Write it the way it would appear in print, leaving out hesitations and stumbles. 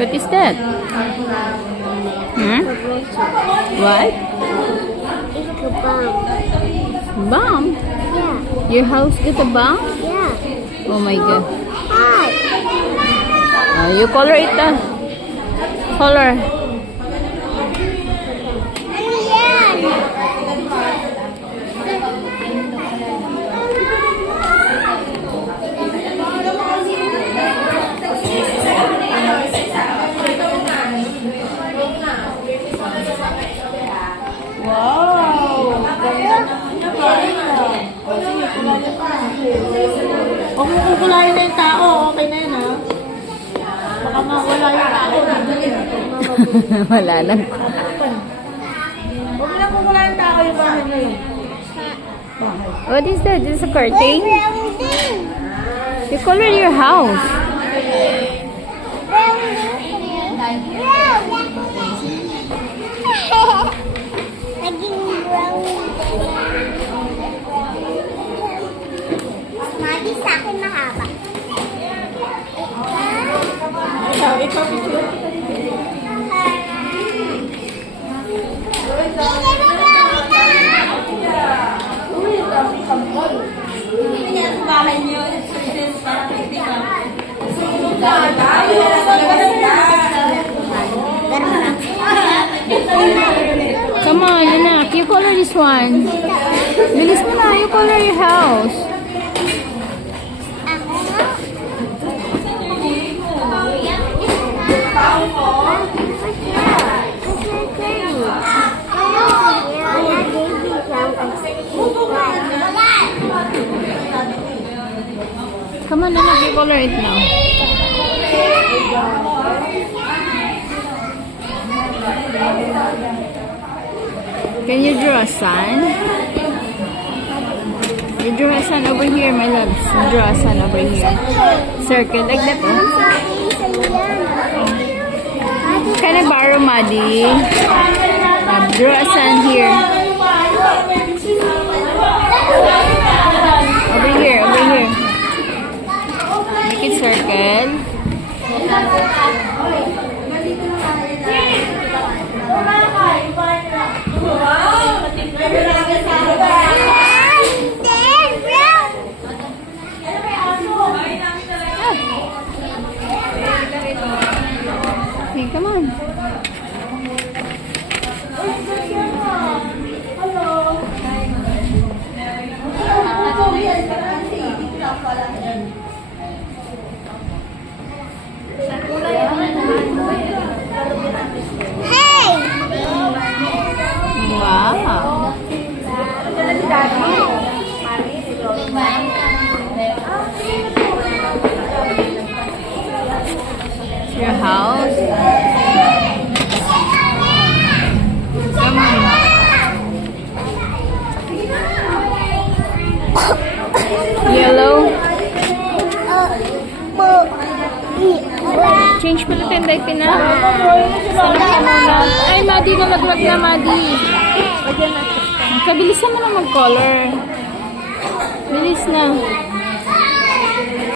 What is that? Hmm? What? It's a bomb. Bomb? Yeah. Your house got a bomb? Yeah. Oh my god. Hi. You color it color. Huwag mo kukulayin na yung tao. Okay na yun, ha? Baka mawala yung tao. Wala lang. Huwag mo lang kukulayin yung tao yung bahay na yun. What is that? This is a curtain? You color your house. Madi sa akin mahaba. Ikaw, Come on, anak. You color this one. Bilis mo na. You color your house. Come on, anak. You color it now. Can you draw a sun? You draw a sun over here, my loves. You draw a sun over here. Circle like that, oh. Can I borrow, Maddie? Draw a sun here. Over here, over here. Make it circle. Okay, come on. Hey! Wow. It's your house. Come on. Yellow. Change pala tayo dahil Ay, Maddie, nalaglag na, Maddie. Kabilis naman na mag-color. Bilis na.